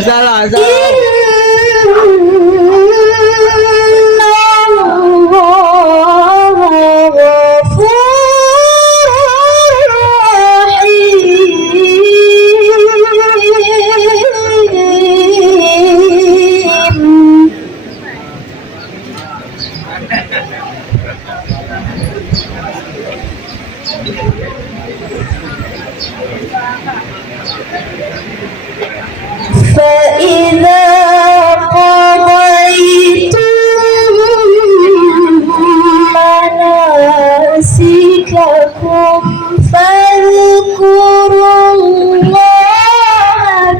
Salah. فإذا قضيتم مناسككم فاذكروا الله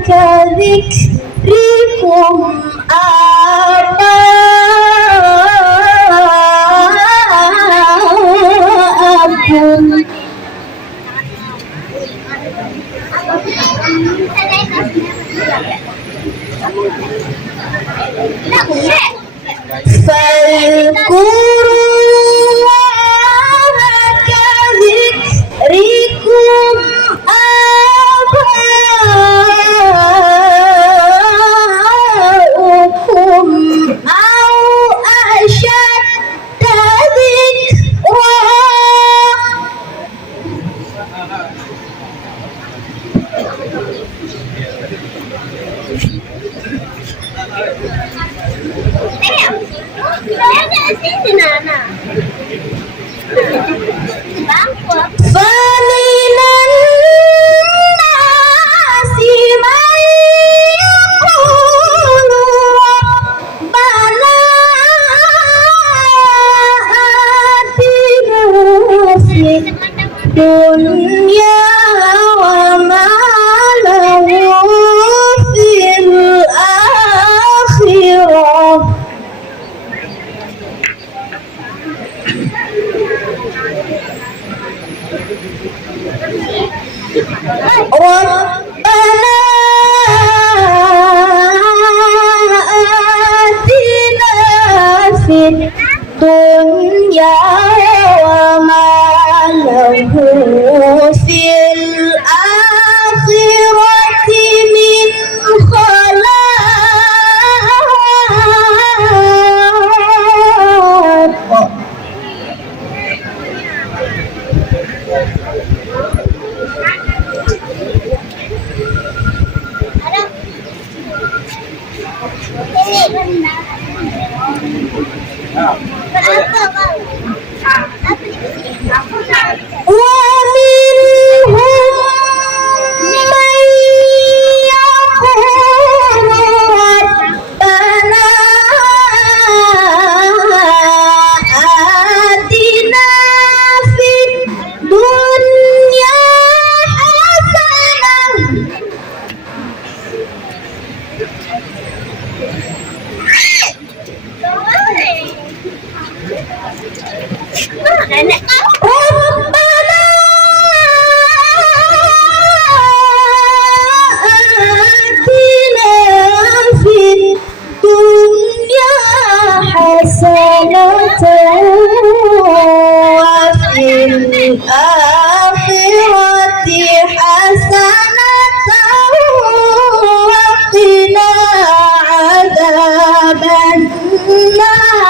كذكركم آباءكم فاذكروا الله كذكركم آباءكم أو أشد ذكرا فمن الناس من يقول ربنا آتنا في الدنيا وما له في الآخرة ربنا آتنا في الدنيا وما له في الآخرة من خلاق ومنهم من يقول ربنا آتنا في الدنيا حسنة ربنا آتنا في الدنيا حسنة وفي الآخرة حسنة وقنا عذاب النار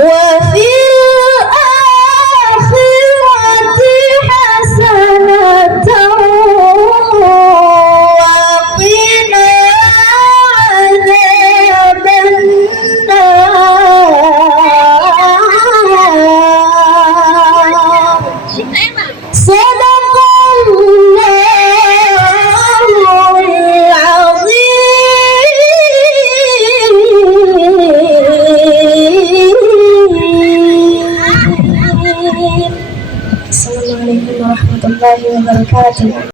وفي الآخرة حسنة وقنا عذاب النار صدق الله العظيم. السلام عليكم ورحمة الله وبركاته.